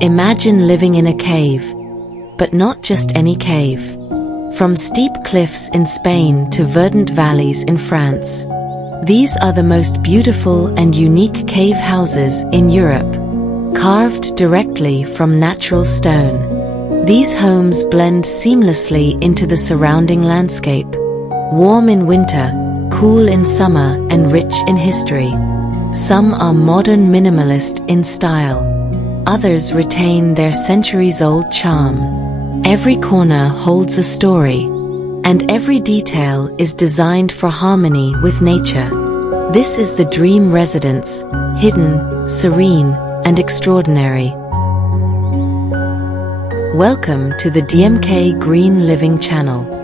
Imagine living in a cave, but not just any cave. From steep cliffs in Spain to verdant valleys in France, these are the most beautiful and unique cave houses in Europe, carved directly from natural stone. These homes blend seamlessly into the surrounding landscape, warm in winter, cool in summer, and rich in history. Some are modern minimalist in style. Others retain their centuries-old charm. Every corner holds a story, and every detail is designed for harmony with nature. This is the dream residence, hidden, serene, and extraordinary. Welcome to the DMK Green Living channel.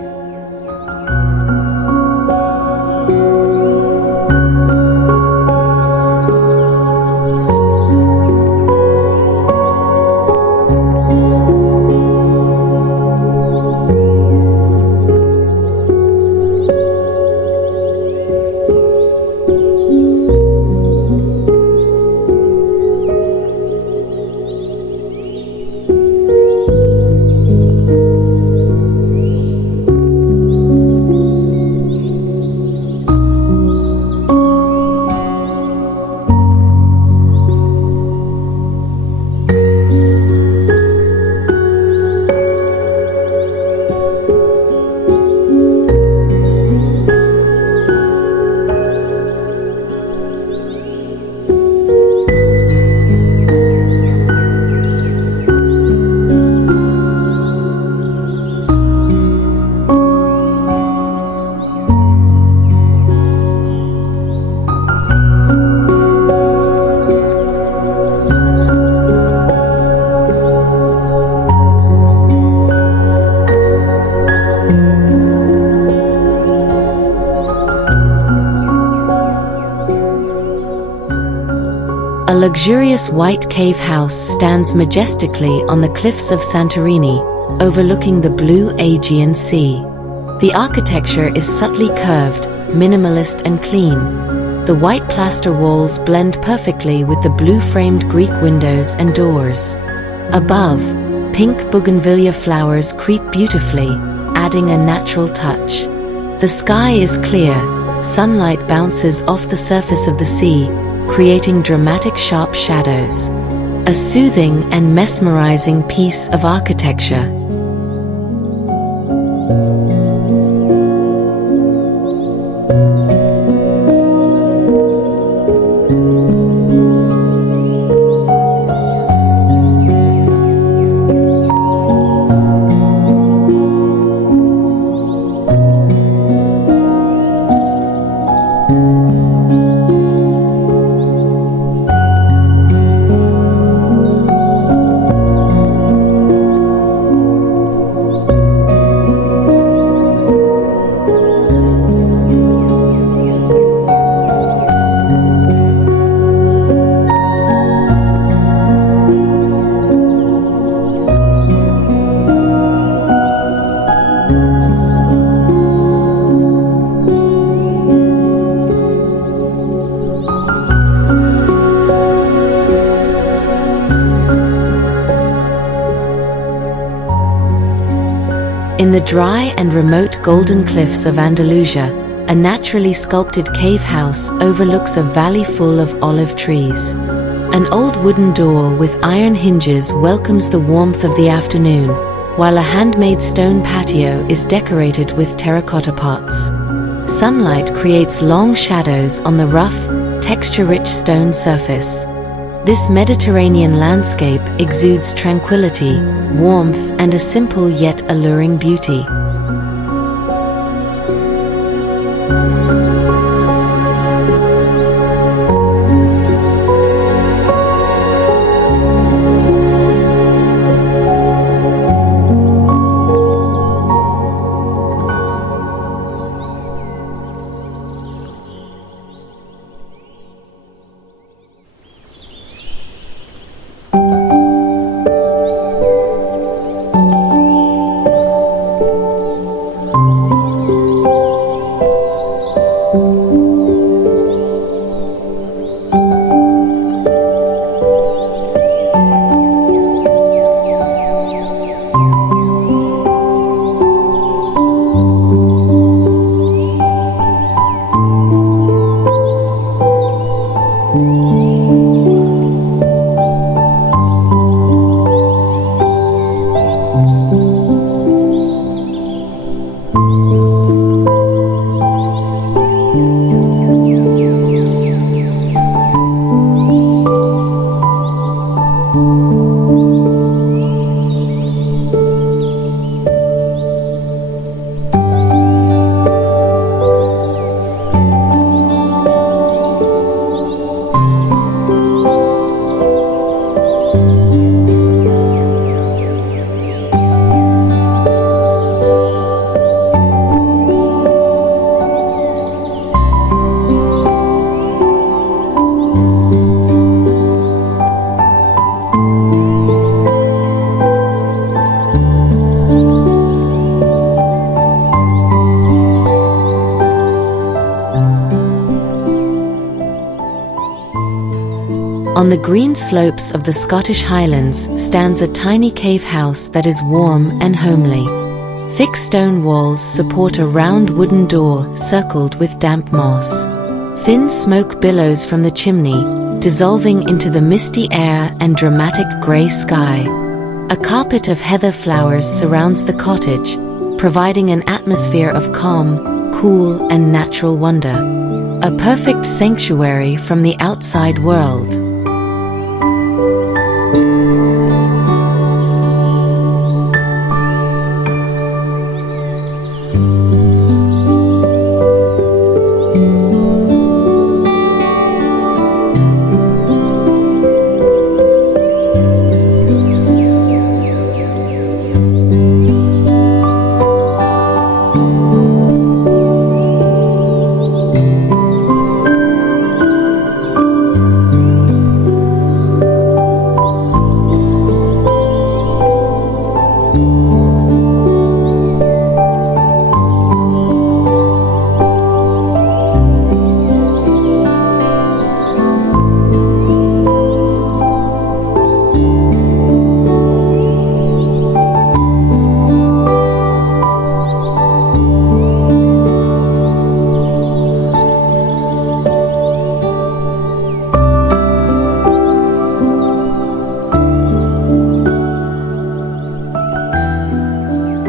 A luxurious white cave house stands majestically on the cliffs of Santorini, overlooking the blue Aegean Sea. The architecture is subtly curved, minimalist and clean. The white plaster walls blend perfectly with the blue-framed Greek windows and doors. Above, pink bougainvillea flowers creep beautifully, adding a natural touch. The sky is clear, sunlight bounces off the surface of the sea, creating dramatic sharp shadows. A soothing and mesmerizing piece of architecture. In the dry and remote golden cliffs of Andalusia, a naturally sculpted cave house overlooks a valley full of olive trees. An old wooden door with iron hinges welcomes the warmth of the afternoon, while a handmade stone patio is decorated with terracotta pots. Sunlight creates long shadows on the rough, texture-rich stone surface. This Mediterranean landscape exudes tranquility, warmth, and a simple yet alluring beauty. On the green slopes of the Scottish Highlands stands a tiny cave house that is warm and homely. Thick stone walls support a round wooden door circled with damp moss. Thin smoke billows from the chimney, dissolving into the misty air and dramatic grey sky. A carpet of heather flowers surrounds the cottage, providing an atmosphere of calm, cool, and natural wonder. A perfect sanctuary from the outside world.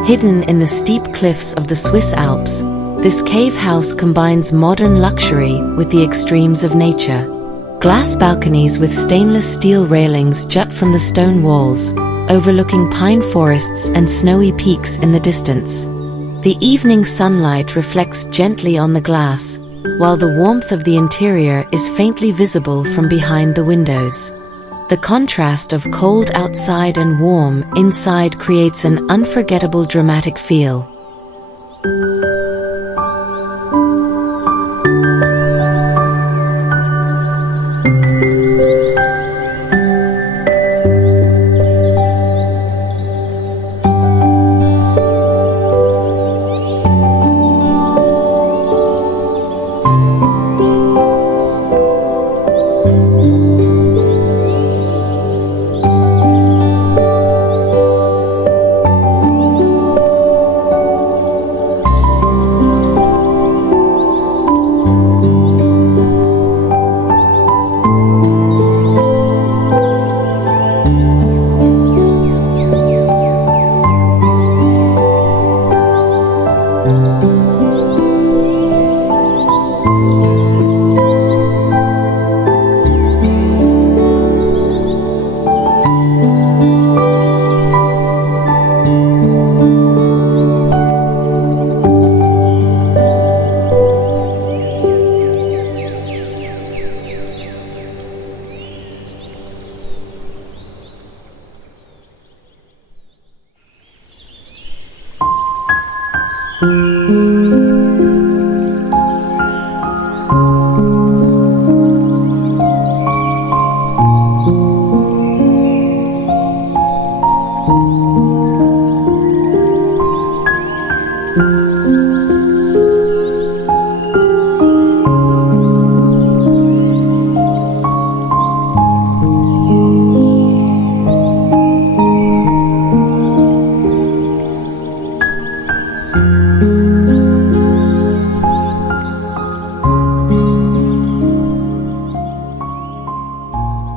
Hidden in the steep cliffs of the Swiss Alps, this cave house combines modern luxury with the extremes of nature. Glass balconies with stainless steel railings jut from the stone walls, overlooking pine forests and snowy peaks in the distance. The evening sunlight reflects gently on the glass, while the warmth of the interior is faintly visible from behind the windows. The contrast of cold outside and warm inside creates an unforgettable dramatic feel.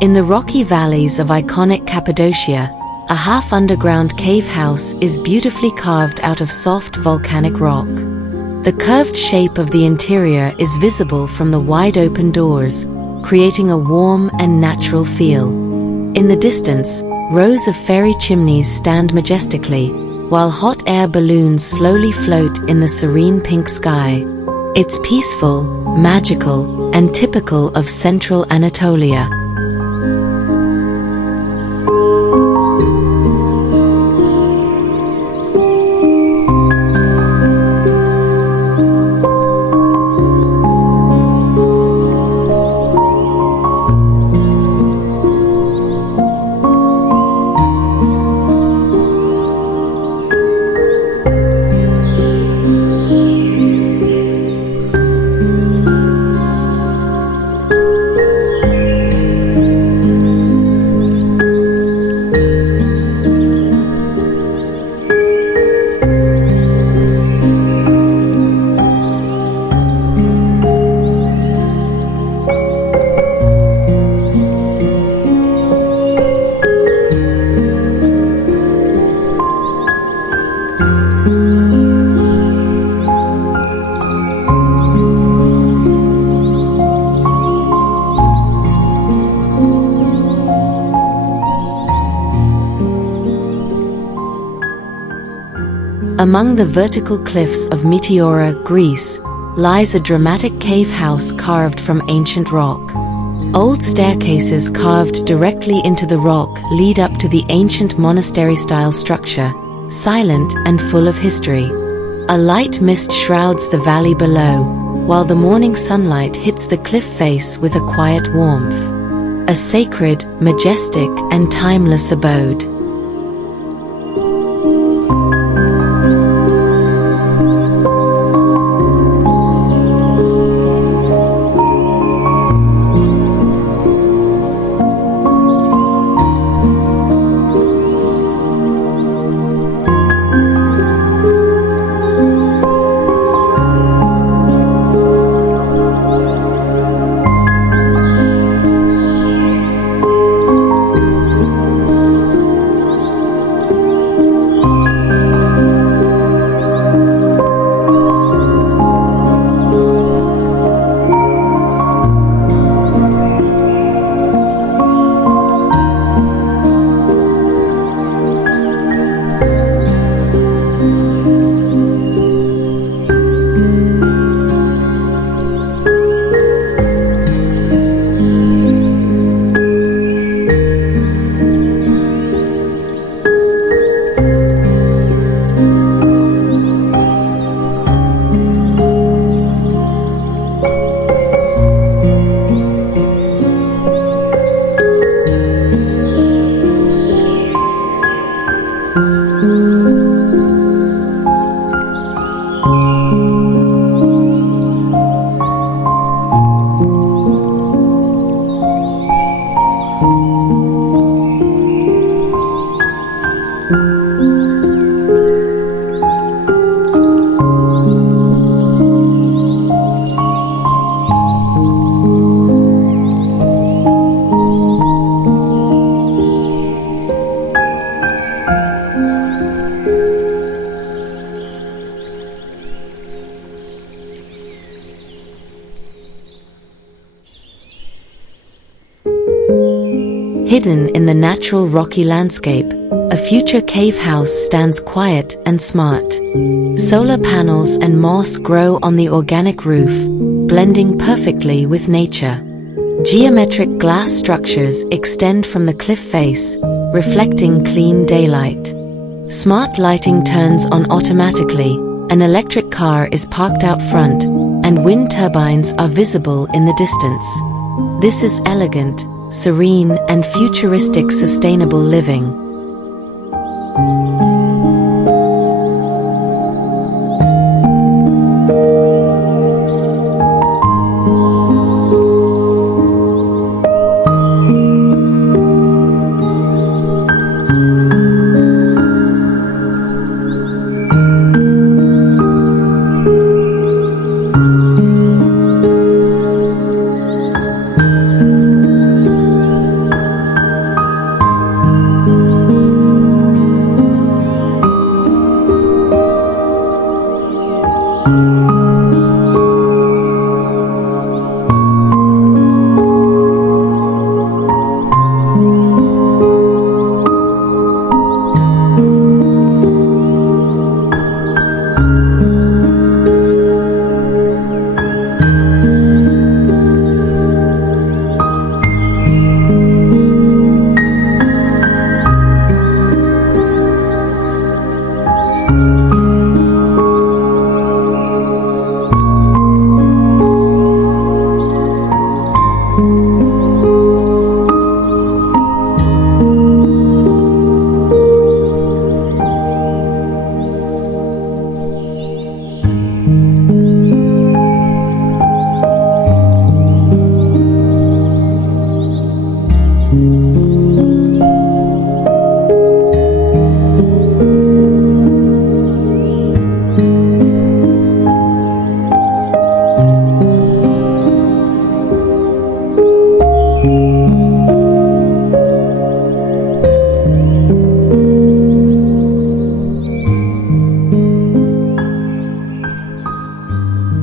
In the rocky valleys of iconic Cappadocia, a half-underground cave house is beautifully carved out of soft volcanic rock. The curved shape of the interior is visible from the wide-open doors, creating a warm and natural feel. In the distance, rows of fairy chimneys stand majestically, while hot air balloons slowly float in the serene pink sky. It's peaceful, magical, and typical of central Anatolia. Among the vertical cliffs of Meteora, Greece, lies a dramatic cave house carved from ancient rock. Old staircases carved directly into the rock lead up to the ancient monastery-style structure, silent and full of history. A light mist shrouds the valley below, while the morning sunlight hits the cliff face with a quiet warmth. A sacred, majestic, and timeless abode. Hidden in the natural rocky landscape, a future cave house stands quiet and smart. Solar panels and moss grow on the organic roof, blending perfectly with nature. Geometric glass structures extend from the cliff face, reflecting clean daylight. Smart lighting turns on automatically, an electric car is parked out front, and wind turbines are visible in the distance. This is elegant, serene, and futuristic sustainable living.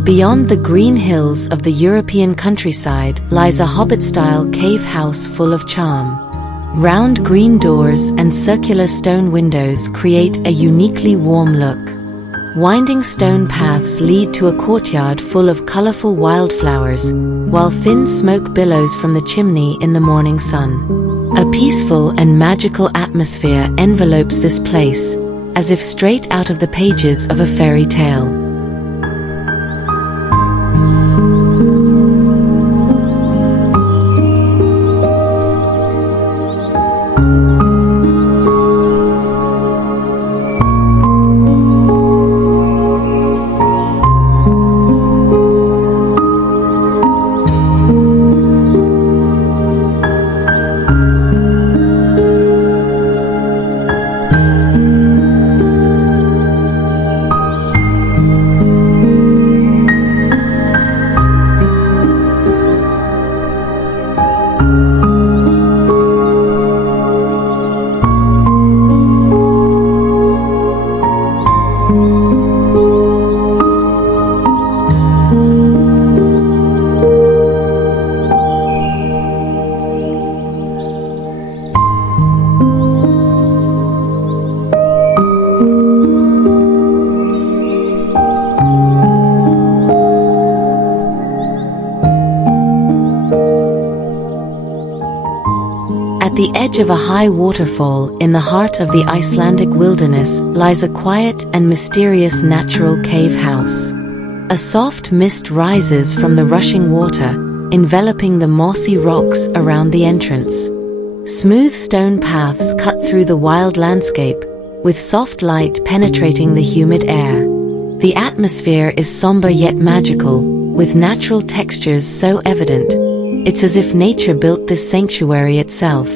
Beyond the green hills of the European countryside lies a Hobbit-style cave house full of charm. Round green doors and circular stone windows create a uniquely warm look. Winding stone paths lead to a courtyard full of colorful wildflowers, while thin smoke billows from the chimney in the morning sun. A peaceful and magical atmosphere envelopes this place, as if straight out of the pages of a fairy tale. At the edge of a high waterfall in the heart of the Icelandic wilderness lies a quiet and mysterious natural cave house. A soft mist rises from the rushing water, enveloping the mossy rocks around the entrance. Smooth stone paths cut through the wild landscape, with soft light penetrating the humid air. The atmosphere is somber yet magical, with natural textures so evident. It's as if nature built this sanctuary itself.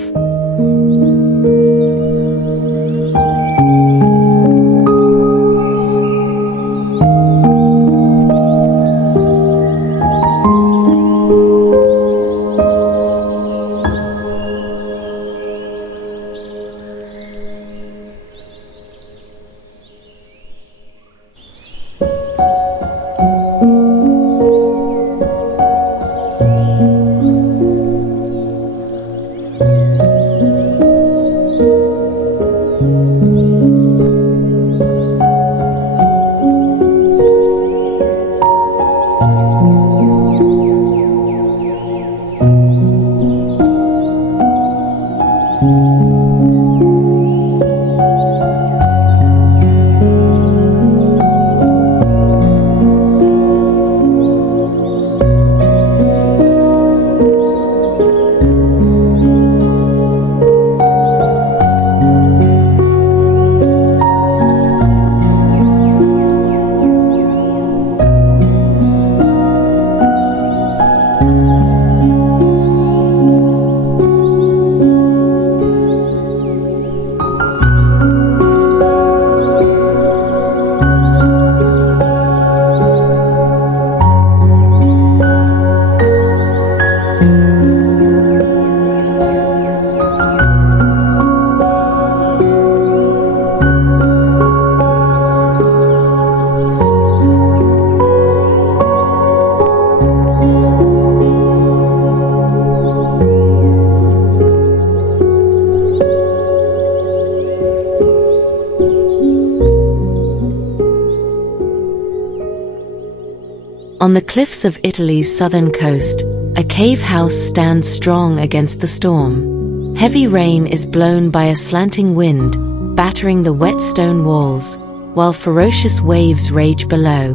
On the cliffs of Italy's southern coast, a cave house stands strong against the storm. Heavy rain is blown by a slanting wind, battering the wet stone walls, while ferocious waves rage below.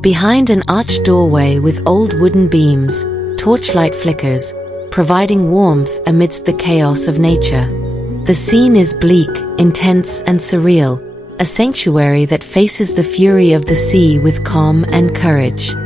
Behind an arched doorway with old wooden beams, torchlight flickers, providing warmth amidst the chaos of nature. The scene is bleak, intense, and surreal, a sanctuary that faces the fury of the sea with calm and courage.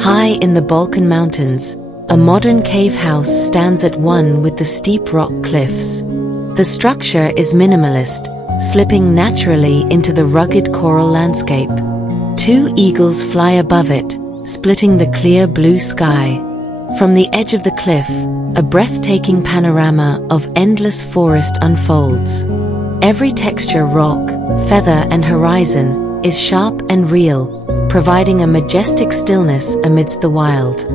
High in the Balkan mountains, a modern cave house stands at one with the steep rock cliffs. The structure is minimalist, slipping naturally into the rugged coral landscape. Two eagles fly above it, splitting the clear blue sky. From the edge of the cliff, a breathtaking panorama of endless forest unfolds. Every texture, rock, feather, and horizon is sharp and real, providing a majestic stillness amidst the wild.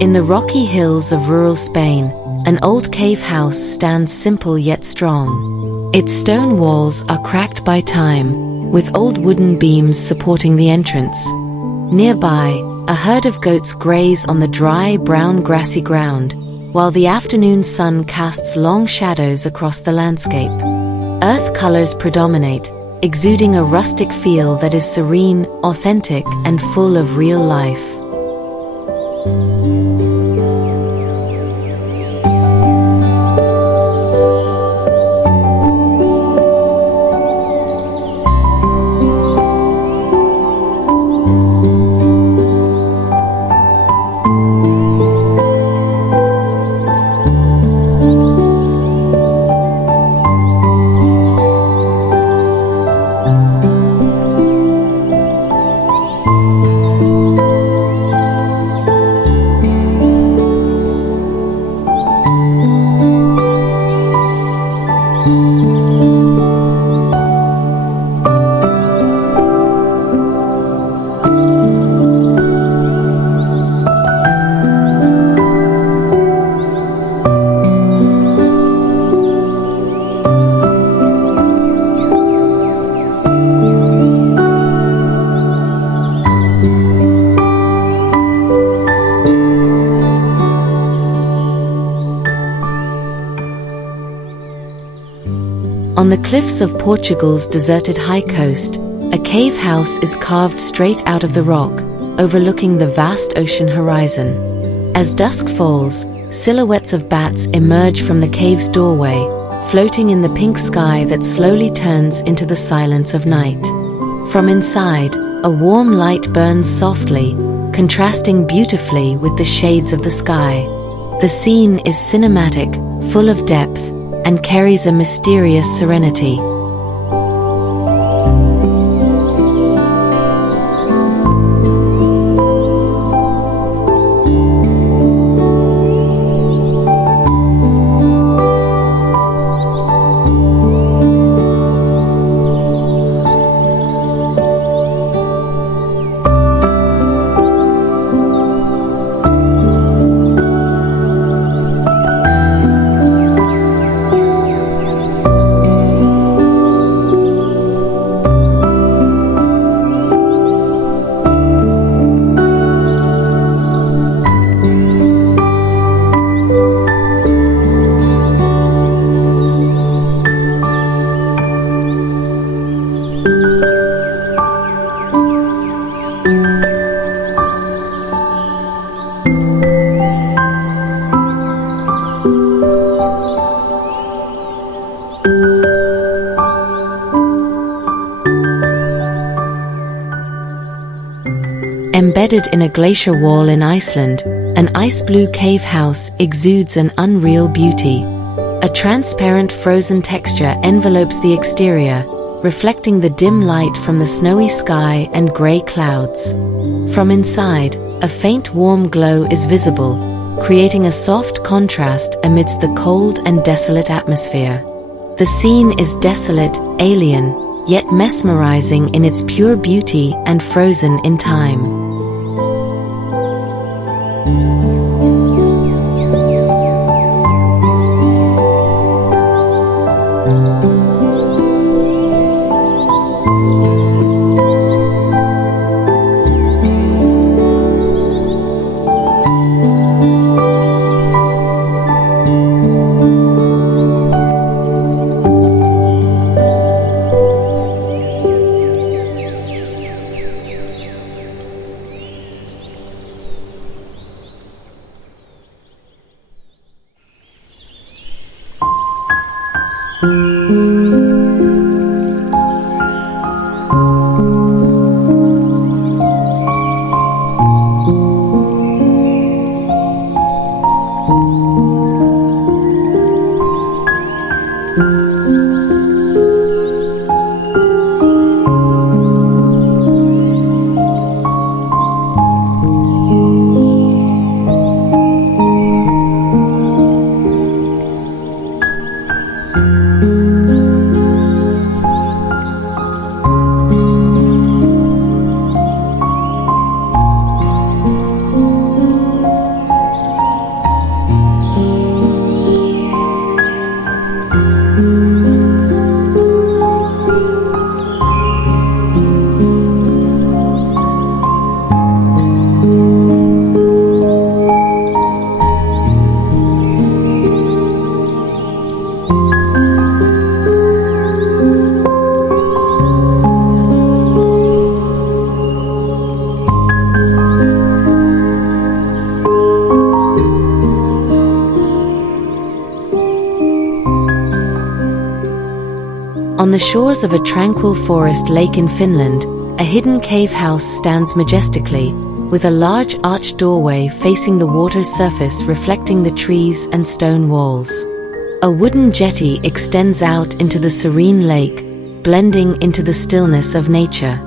In the rocky hills of rural Spain, an old cave house stands simple yet strong. Its stone walls are cracked by time, with old wooden beams supporting the entrance. Nearby, a herd of goats graze on the dry, brown grassy ground, while the afternoon sun casts long shadows across the landscape. Earth colors predominate, exuding a rustic feel that is serene, authentic, and full of real life. On the cliffs of Portugal's deserted high coast, a cave house is carved straight out of the rock, overlooking the vast ocean horizon. As dusk falls, silhouettes of bats emerge from the cave's doorway, floating in the pink sky that slowly turns into the silence of night. From inside, a warm light burns softly, contrasting beautifully with the shades of the sky. The scene is cinematic, full of depth, and carries a mysterious serenity. Embedded in a glacier wall in Iceland, an ice blue cave house exudes an unreal beauty. A transparent frozen texture envelopes the exterior, reflecting the dim light from the snowy sky and grey clouds. From inside, a faint warm glow is visible, creating a soft contrast amidst the cold and desolate atmosphere. The scene is desolate, alien, yet mesmerizing in its pure beauty and frozen in time. On the shores of a tranquil forest lake in Finland, a hidden cave house stands majestically, with a large arched doorway facing the water's surface reflecting the trees and stone walls. A wooden jetty extends out into the serene lake, blending into the stillness of nature.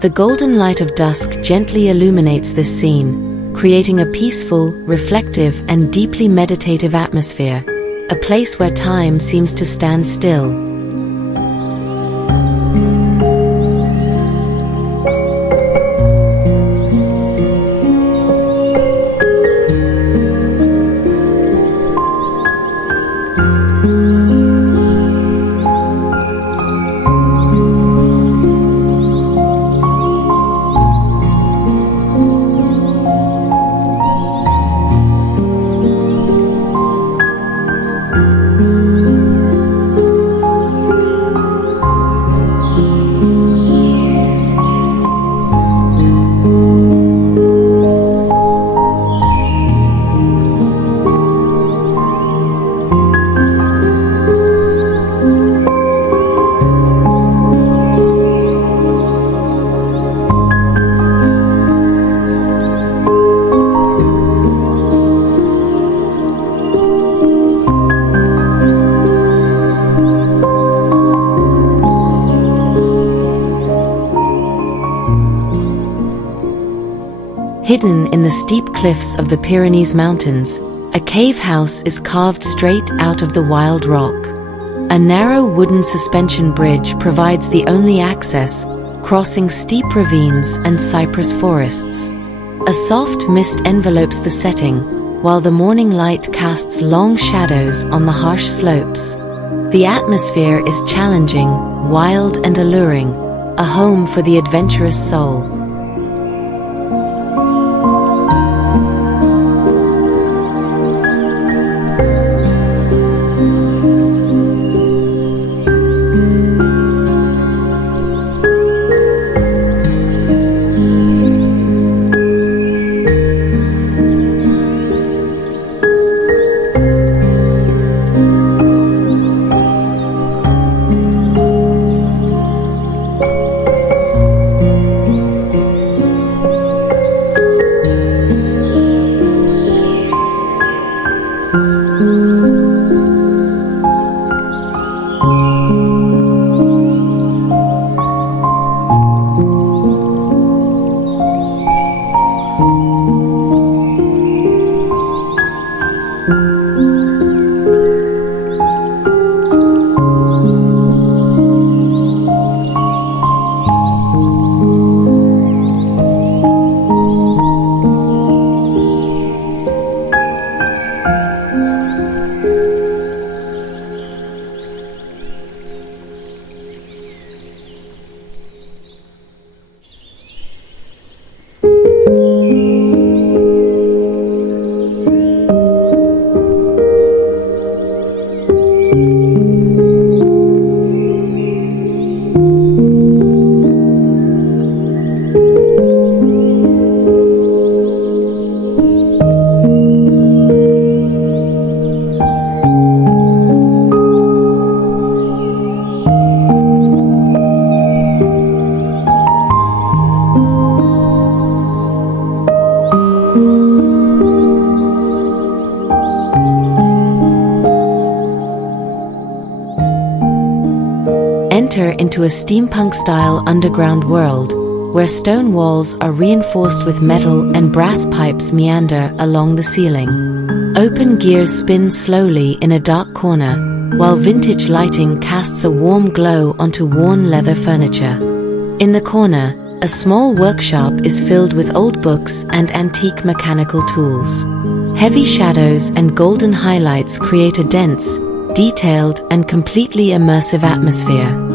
The golden light of dusk gently illuminates this scene, creating a peaceful, reflective, and deeply meditative atmosphere, a place where time seems to stand still. Hidden in the steep cliffs of the Pyrenees mountains, a cave house is carved straight out of the wild rock. A narrow wooden suspension bridge provides the only access, crossing steep ravines and cypress forests. A soft mist envelopes the setting, while the morning light casts long shadows on the harsh slopes. The atmosphere is challenging, wild and alluring, a home for the adventurous soul. Enter into a steampunk-style underground world, where stone walls are reinforced with metal and brass pipes meander along the ceiling. Open gears spin slowly in a dark corner, while vintage lighting casts a warm glow onto worn leather furniture. In the corner, a small workshop is filled with old books and antique mechanical tools. Heavy shadows and golden highlights create a dense, detailed, and completely immersive atmosphere.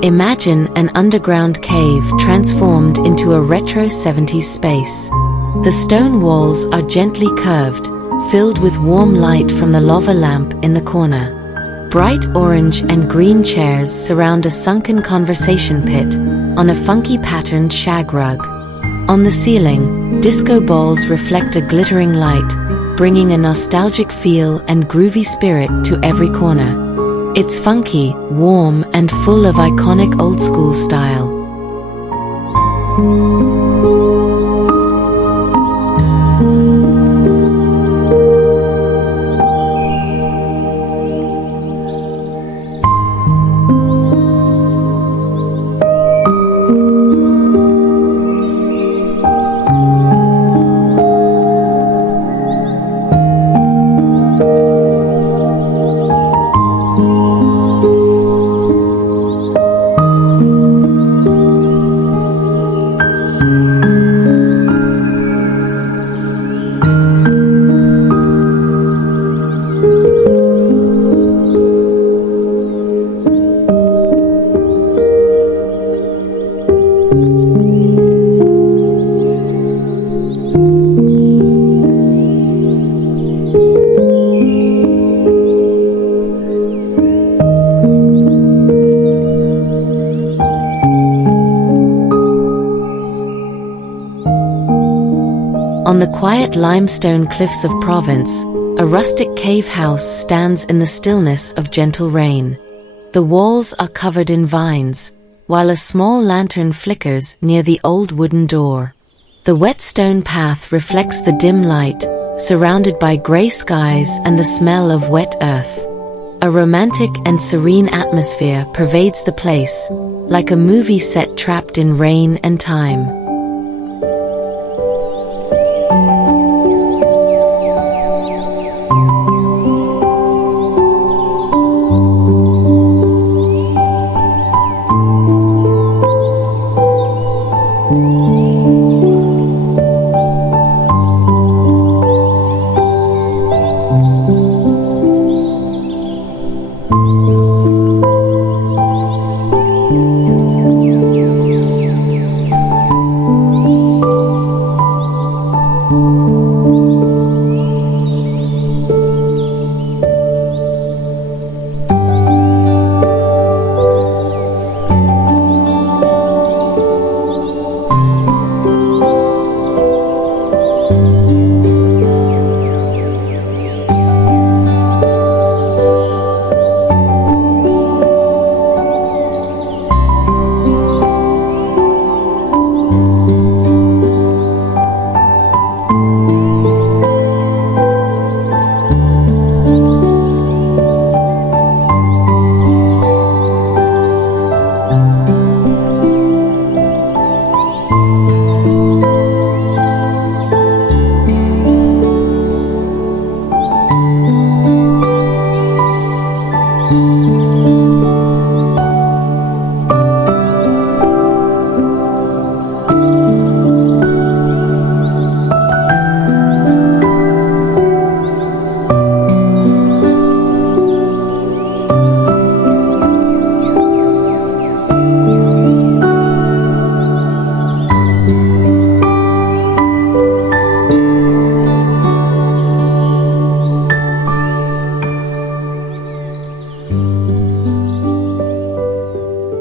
Imagine an underground cave transformed into a retro 70s space. The stone walls are gently curved, filled with warm light from the lava lamp in the corner. Bright orange and green chairs surround a sunken conversation pit on a funky patterned shag rug. On the ceiling, disco balls reflect a glittering light, bringing a nostalgic feel and groovy spirit to every corner. It's funky, warm, and full of iconic old-school style. On the quiet limestone cliffs of Provence, a rustic cave house stands in the stillness of gentle rain. The walls are covered in vines, while a small lantern flickers near the old wooden door. The wet stone path reflects the dim light, surrounded by grey skies and the smell of wet earth. A romantic and serene atmosphere pervades the place, like a movie set trapped in rain and time.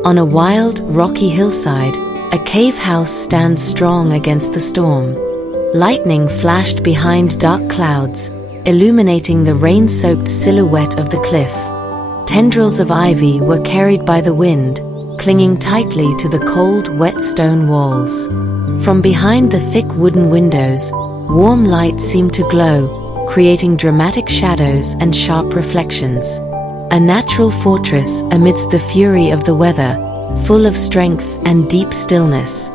On a wild, rocky hillside, a cave house stands strong against the storm. Lightning flashed behind dark clouds, illuminating the rain-soaked silhouette of the cliff. Tendrils of ivy were carried by the wind, clinging tightly to the cold, wet stone walls. From behind the thick wooden windows, warm light seemed to glow, creating dramatic shadows and sharp reflections. A natural fortress amidst the fury of the weather, full of strength and deep stillness.